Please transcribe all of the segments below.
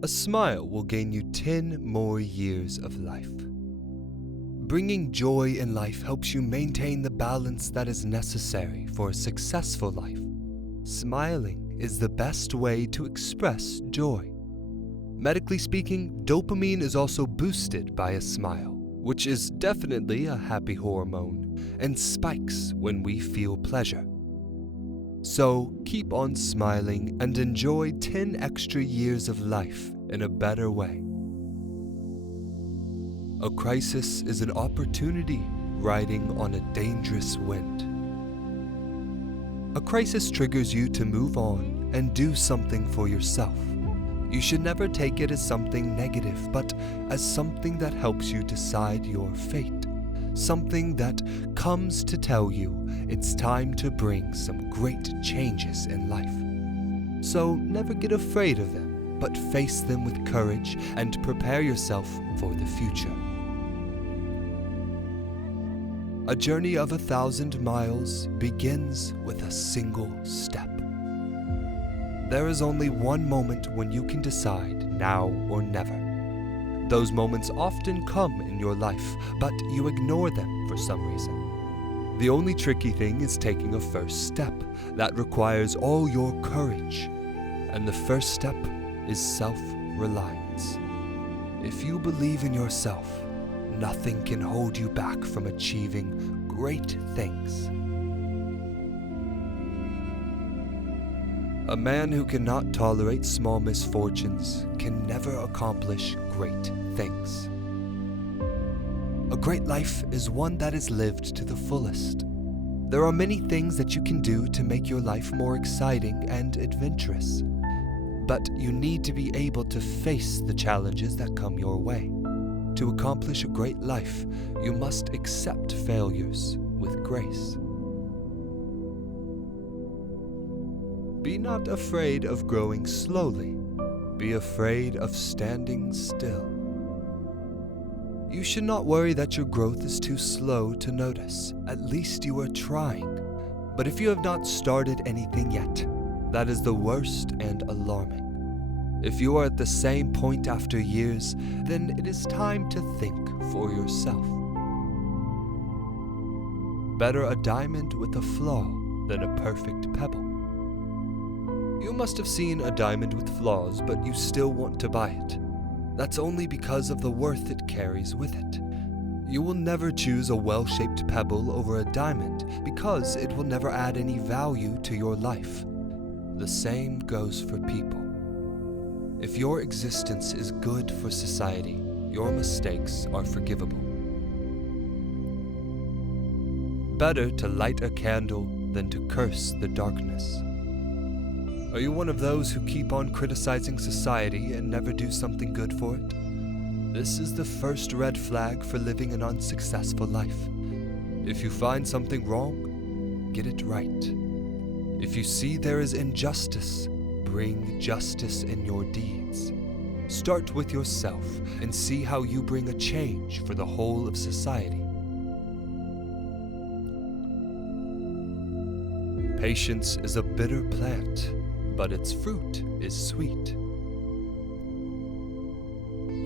A smile will gain you 10 more years of life. Bringing joy in life helps you maintain the balance that is necessary for a successful life. Smiling is the best way to express joy. Medically speaking, dopamine is also boosted by a smile, which is definitely a happy hormone, and spikes when we feel pleasure. So keep on smiling and enjoy 10 extra years of life in a better way. A crisis is an opportunity riding on a dangerous wind. A crisis triggers you to move on and do something for yourself. You should never take it as something negative, but as something that helps you decide your fate. Something that comes to tell you it's time to bring some great changes in life. So never get afraid of them, but face them with courage and prepare yourself for the future. A journey of 1,000 miles begins with a single step. There is only one moment when you can decide now or never. Those moments often come in your life, but you ignore them for some reason. The only tricky thing is taking a first step that requires all your courage. And the first step is self-reliance. If you believe in yourself, nothing can hold you back from achieving great things. A man who cannot tolerate small misfortunes can never accomplish great things. A great life is one that is lived to the fullest. There are many things that you can do to make your life more exciting and adventurous. But you need to be able to face the challenges that come your way. To accomplish a great life, you must accept failures with grace. Be not afraid of growing slowly. Be afraid of standing still. You should not worry that your growth is too slow to notice. At least you are trying. But if you have not started anything yet, that is the worst and alarming. If you are at the same point after years, then it is time to think for yourself. Better a diamond with a flaw than a perfect pebble. You must have seen a diamond with flaws, but you still want to buy it. That's only because of the worth it carries with it. You will never choose a well-shaped pebble over a diamond because it will never add any value to your life. The same goes for people. If your existence is good for society, your mistakes are forgivable. Better to light a candle than to curse the darkness. Are you one of those who keep on criticizing society and never do something good for it? This is the first red flag for living an unsuccessful life. If you find something wrong, get it right. If you see there is injustice, bring justice in your deeds. Start with yourself and see how you bring a change for the whole of society. Patience is a bitter plant, but its fruit is sweet.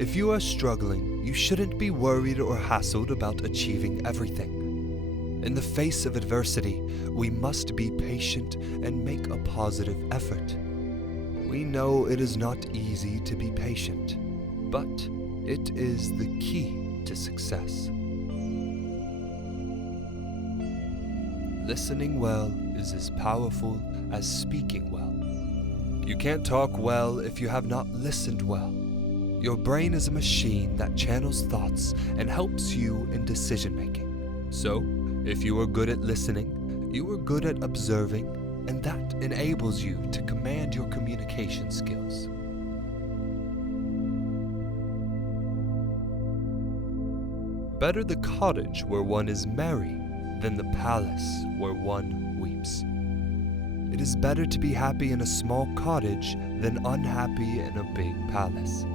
If you are struggling, you shouldn't be worried or hassled about achieving everything. In the face of adversity, we must be patient and make a positive effort. We know it is not easy to be patient, but it is the key to success. Listening well is as powerful as speaking well. You can't talk well if you have not listened well. Your brain is a machine that channels thoughts and helps you in decision-making. So, if you are good at listening, you are good at observing, and that enables you to command your communication skills. Better the cottage where one is merry than the palace where one weeps. It is better to be happy in a small cottage than unhappy in a big palace.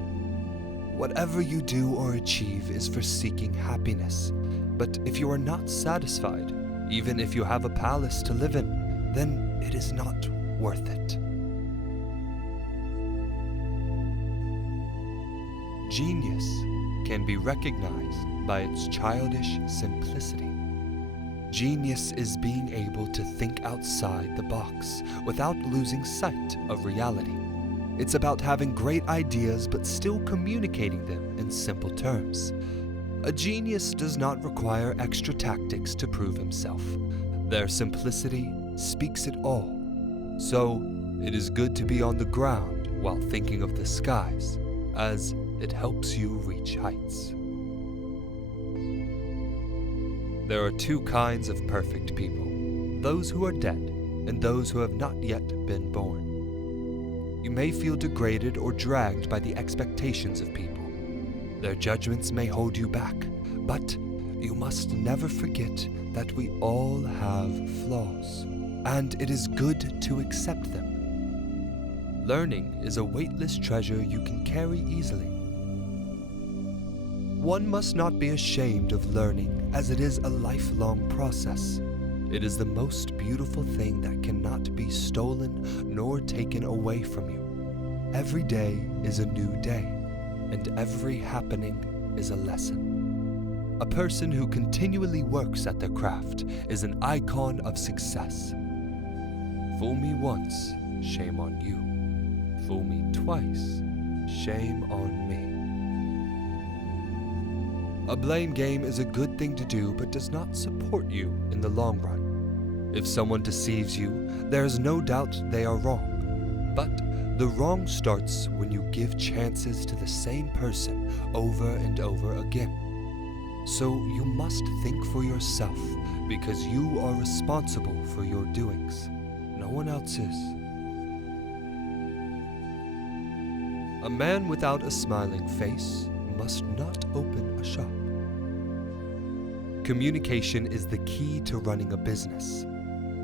Whatever you do or achieve is for seeking happiness, but if you are not satisfied, even if you have a palace to live in, then it is not worth it. Genius can be recognized by its childish simplicity. Genius is being able to think outside the box without losing sight of reality. It's about having great ideas but still communicating them in simple terms. A genius does not require extra tactics to prove himself. Their simplicity speaks it all. So, it is good to be on the ground while thinking of the skies, as it helps you reach heights. There are two kinds of perfect people, those who are dead and those who have not yet been born. You may feel degraded or dragged by the expectations of people. Their judgments may hold you back, but you must never forget that we all have flaws, and it is good to accept them. Learning is a weightless treasure you can carry easily. One must not be ashamed of learning, as it is a lifelong process. It is the most beautiful thing that cannot be stolen nor taken away from you. Every day is a new day, and every happening is a lesson. A person who continually works at their craft is an icon of success. Fool me once, shame on you. Fool me twice, shame on me. A blame game is a good thing to do but does not support you in the long run. If someone deceives you, there is no doubt they are wrong. But the wrong starts when you give chances to the same person over and over again. So you must think for yourself because you are responsible for your doings. No one else is. A man without a smiling face must not open a shop. Communication is the key to running a business.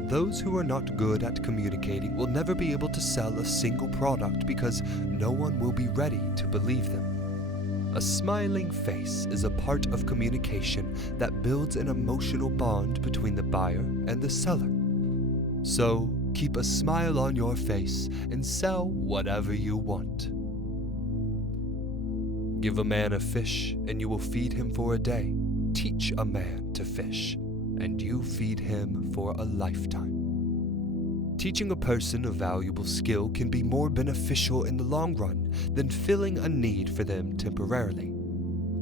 Those who are not good at communicating will never be able to sell a single product because no one will be ready to believe them. A smiling face is a part of communication that builds an emotional bond between the buyer and the seller. So, keep a smile on your face and sell whatever you want. Give a man a fish, and you will feed him for a day. Teach a man to fish, and you feed him for a lifetime. Teaching a person a valuable skill can be more beneficial in the long run than filling a need for them temporarily.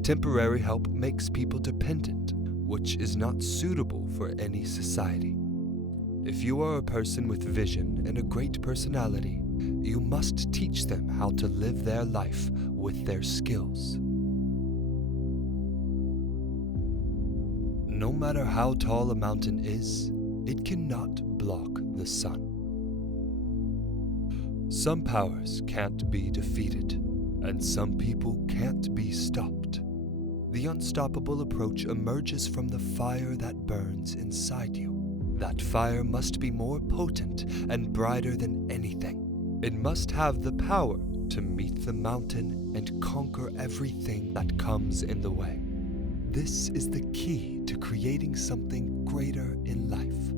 Temporary help makes people dependent, which is not suitable for any society. If you are a person with vision and a great personality, you must teach them how to live their life with their skills. No matter how tall a mountain is, it cannot block the sun. Some powers can't be defeated, and some people can't be stopped. The unstoppable approach emerges from the fire that burns inside you. That fire must be more potent and brighter than anything. It must have the power to meet the mountain and conquer everything that comes in the way. This is the key to creating something greater in life.